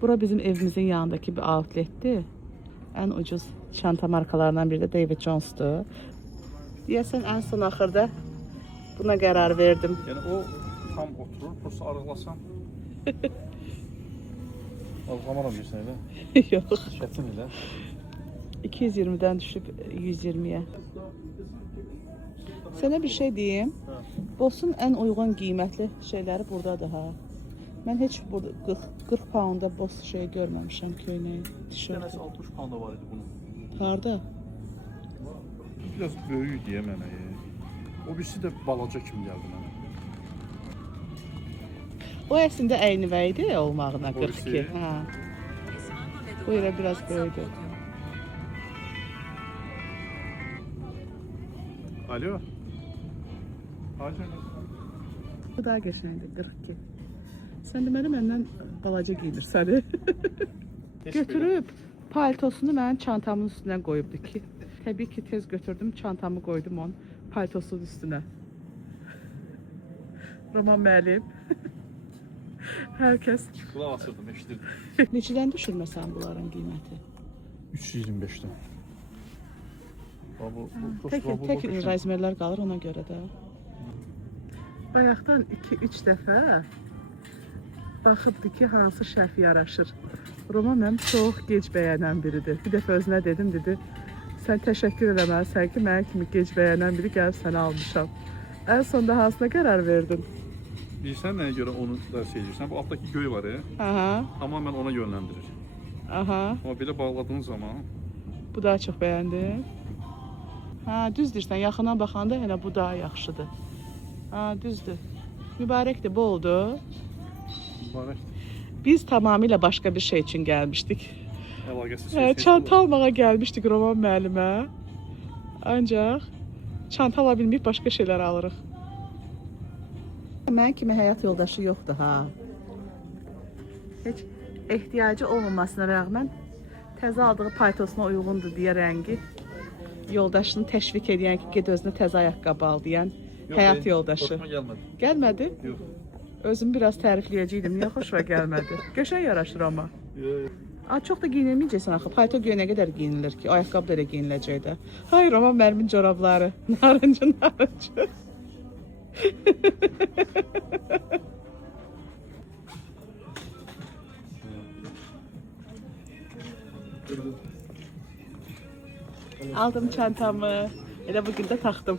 Bura bizim evimizin yanındaki bir outlet'ti. En ucuz çanta markalarından biri de David Jones'tu. Deyəsən en son axırda buna karar verdim. Yəni o tam oturur, prosta arıqlasam. Arıqlamaram bilirsən elə. Yox. Çətin elə. 220'den düşüp 120'ye. Sana bir şey diyeyim. Boss'un en uygun qiymətli şeyləri buradadır ha. Mən heç burada 40 poundda Boss şey görməmişəm, köynəyi, tişört. Dənəsi 60 pounda var idi bunun. Harda? Biraz böyük deyə mənə. O birisi də balaca kimi gəldi mənə. O əslində əynivi idi olmağına O 42. birisi. Ha. Bu yerə biraz böyüdü. Alo. Hacı. Bu daha geçəndir 42. Sən deməli məndən balaca giyinirsən. Götürüb paltosunu mənim çantamın üstünə qoyubdu ki. Təbii ki tez götürdüm, çantamı qoydum onun paltosunun üstünə. Roman müəllim. Hər kəs. Qulaq asırdım, eşidirdim. Neçədən düşürməsən bunların qiyməti? 325'ten. Tək razmerlər qalır ona görə də. Bayaqdan 2-3 dəfə baxıbdı ki, hansı şərf yaraşır. Roman mənim çox gec bəyənən biridir. Bir dəfə özünə dedim, dedi, sən təşəkkür eləməlisən ki, mənim kimi gec bəyənən biri gəlib səni almışam. Ən sonda hansına qərar verdin? Bilirsən nəyə görə onu da seçirsən? Bu altdaki göy var ya, Aha, tamamen ona yönləndirir. aha. Amma belə bağladığın zaman Bu daha çox bəyəndin. Ha, düz deyirsən, yaxından baxanda elə bu daha yaxşıdır. Ha, düzdür. Mübarəkdir, bu oldu. mübarəkdir. Biz tamamilə başqa bir şey üçün gəlmişdik. Əlaqəsiz Çanta almağa gəlmişdik Roman müəllimə. Ancaq çanta ala bilməyib başqa şeylər alırıq. Mənim kimi həyat yoldaşı yoxdur ha. Heç ehtiyacı olmamasına rəğmən təzə aldığı paltosuna uyğundur deyə rəngi yoldaşını təşviq edən ki, get özünə təzə ayaqqabı al deyən həyat yoldaşı. Xoşuma gəlmədi. Gəlmədi? Yox. Özüm biraz tərifləyəcəydim. Niyə xoşuma gəlmədi? Qəşəng yaraşır amma. Yox. Çox da giyinilməyəcəksən axı. Palto geyinə qədər geyinilir ki, ayaqqabı da elə geyiniləcək də. Hayır, amma mənim corabları. Narıncı. Aldım çantamı. Elə bugün də taxdım.